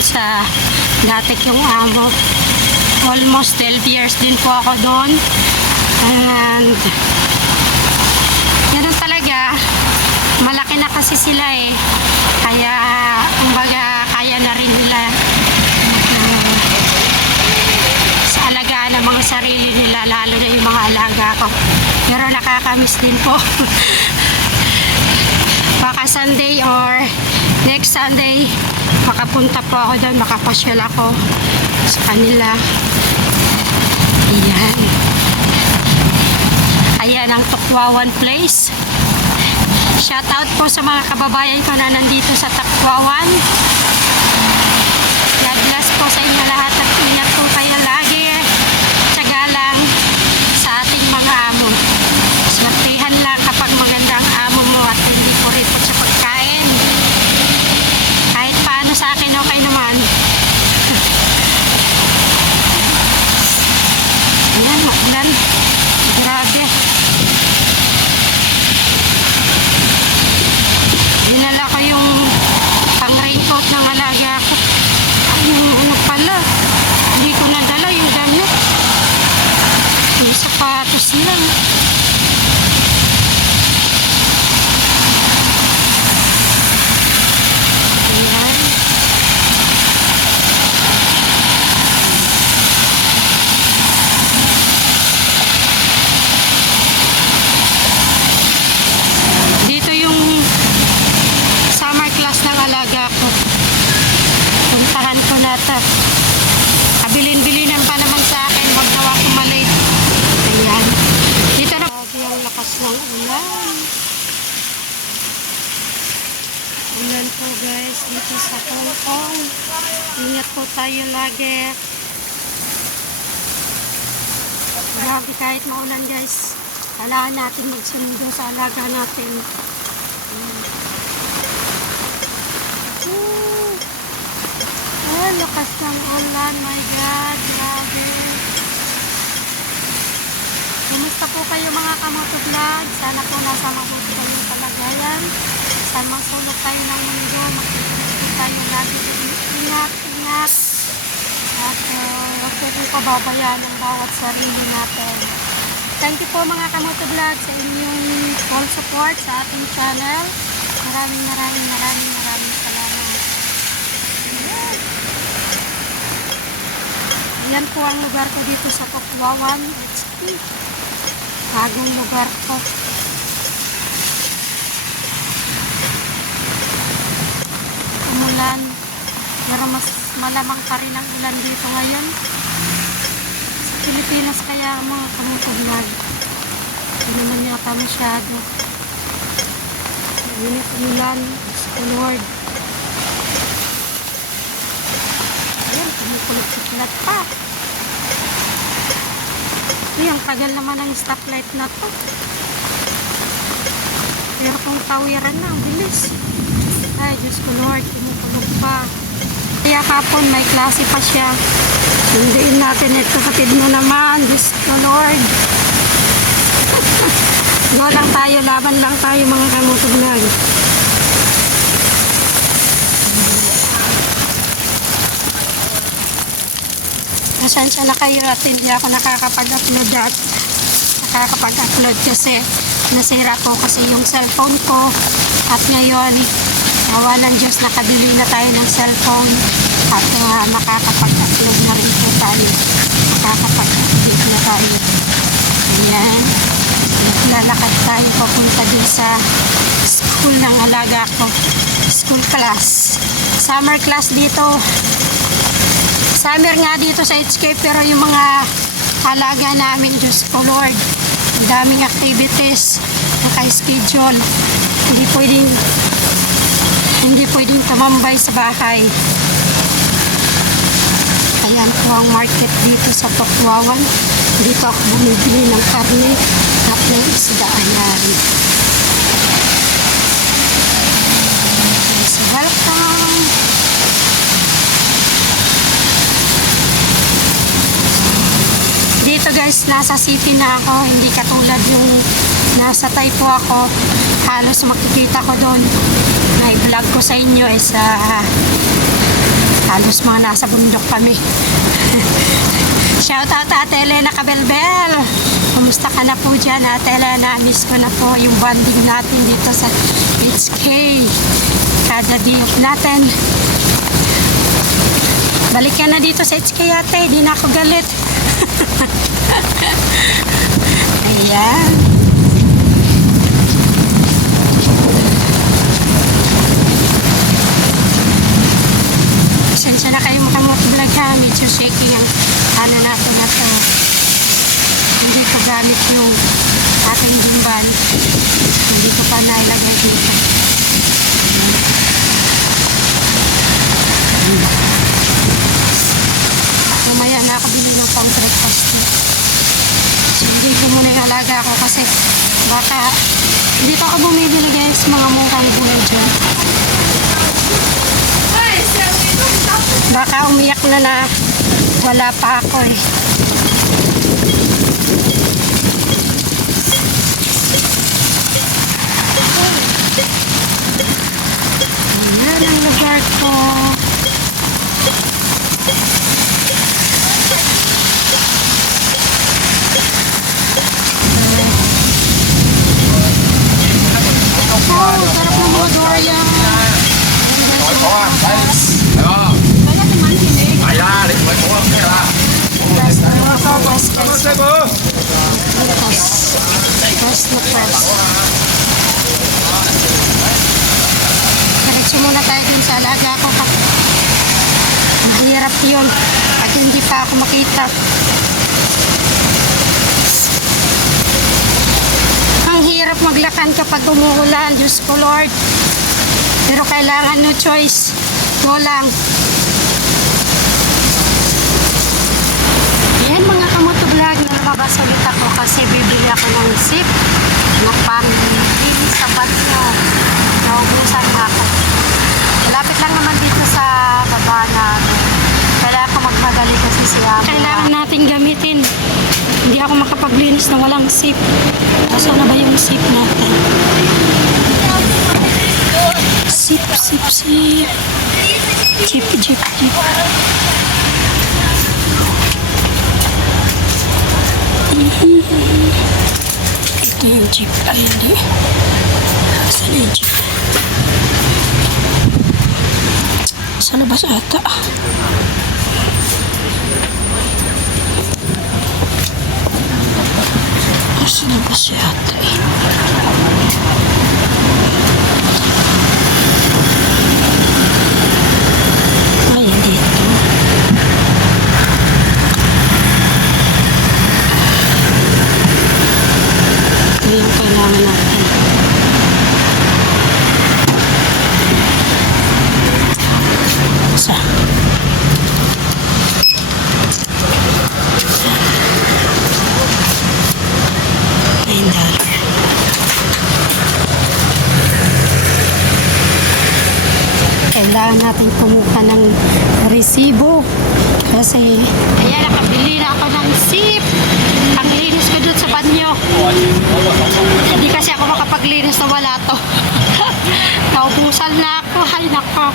sa dati yung amo. Almost 12 years din po ako doon. And ganun talaga, malaki na kasi sila eh. Kaya, kumbaga, kaya na rin nila uh, ng mga sarili nila, lalo na yung mga alaga ko. Pero nakakamiss din po. Baka Sunday or next Sunday, makapunta po ako doon, makapasyal ako sa kanila. Ayan. Ayan ang Tukwawan Place. Shout out po sa mga kababayan ko na nandito sa Tukwawan. God bless po sa inyo lahat at ingat po kayo lagi. Tsaga lang sa ating mga amo. Swertihan lang kapag maganda ang amo mo at hindi po ripot sa pagkain. Kahit paano sa akin, okay naman. Ayan, maulan. Grabe. Dinala ko yung pang raincoat ng alaga ko. Ay, yung ano pala. Hindi ko nadala yung damit. Yung sapatos lang. Ayan. Dito yung summer class ng alaga ko. Puntahan ko na ito. Kabilin-bilinan pa naman sa akin. Huwag daw ako malate. Ayan. Dito na. Grabe ang lakas ng ulan. Ulan po guys. Dito sa Hong Kong. Ingat po tayo lagi. Grabe kahit maulan guys. Kailangan natin magsundo sa alaga natin. Woo! Oh, lakas ng ulan. My God, grabe. Kumusta po kayo mga kamoto vlog? Sana po nasa mabuti kayong kalagayan. Sa masulog tayo ng mundo, magtitipid tayo lagi. Ingat, ingat. At uh, huwag po po pababayaan ang bawat sarili natin. Thank you po mga kamoto vlog sa inyong all support sa ating channel. Maraming maraming maraming maraming salamat. Ayan po ang lugar ko dito sa Pokwawan. It's bagong lugar ko. Umulan. Pero mas malamang pa rin ang ulan dito ngayon. Sa Pilipinas kaya ang mga kamuto vlog. Hindi naman yata masyado. Init ulan. Sa Lord. Ayan, kumukulog sa plat pa. Ay, ang tagal naman ng stoplight na to. Pero kung tawiran na, ang bilis. Ay, Diyos ko Lord, kumukulog pa. Kaya kapon, may klase pa siya. Hindiin natin ito, kapatid mo naman. Diyos ko Lord. Go lang tayo, laban lang tayo mga kamuto vlog. Pasensya na kayo at hindi ako nakakapag-upload at nakakapag-upload kasi nasira ko kasi yung cellphone ko at ngayon awa ng Diyos nakabili na tayo ng cellphone. At uh, nakakapag-upload na rin po tayo. Nakakapag-update na tayo. Ayan. Naglalakad tayo papunta din sa school ng alaga ko. School class. Summer class dito. Summer nga dito sa HK pero yung mga alaga namin, Diyos ko Lord, daming activities, naka-schedule. Hindi pwedeng tumambay sa bahay. Ayan po ang market dito sa Tokwawan. Dito ako bumibili ng karne at ng isda. Ayan. Yes, welcome! Dito guys, nasa city na ako. Hindi katulad yung nasa Taipo ako. Halos makikita ko doon na i-vlog ko sa inyo is ah, halos mga nasa bundok kami. Shout out Ate Elena Kabelbel. Kumusta ka na po dyan Ate Elena? Miss ko na po yung bonding natin dito sa HK. Kada diop natin. Balik ka na dito sa HK ate, di na ako galit. Ayan. Pasensya na kayo ha. Medyo shaking ang ano natin na to. Hindi ko gamit yung aking gimbal. Hindi ko pa nailagay dito. Mamaya na ako bili ng pang breakfast. Hindi ko muna yung alaga ko kasi baka hindi pa ako bumibili guys mga mukhang buhay dyan. Baka umiyak na na wala pa ako eh. Ayan ang lugar ko. Oh, sarap ng mga doya. Press press. Diretso muna tayo dun sa alaga ko. Mahirap yun. Pag hindi pa ako makita. Ang hirap maglakan kapag umuulan. Diyos ko Lord. Pero kailangan no choice. Go lang. Yan mga kamoto vlog na lumabas ulit ako kasi bibili ako ng sip ng pamili sa Banyo. Na ako. Malapit lang naman dito sa baba namin. Kailangan ko magmadali kasi siya. Kailangan natin gamitin. Hindi ako makapaglinis na walang sip. Asa na ba yung sip natin? Sip, sip, sip. Jeep, jeep, jeep. Ito yung jeep. Ay, hindi. Saan yung jeep? Sa labas ata. Sa labas yata eh. Kailangan natin kumuha ng resibo. Kasi ayan nakabili na ako ng sip. Ang linis ko dun sa banyo. Hindi kasi ako makapaglinis na wala to. Naubusan na ako. Ay nako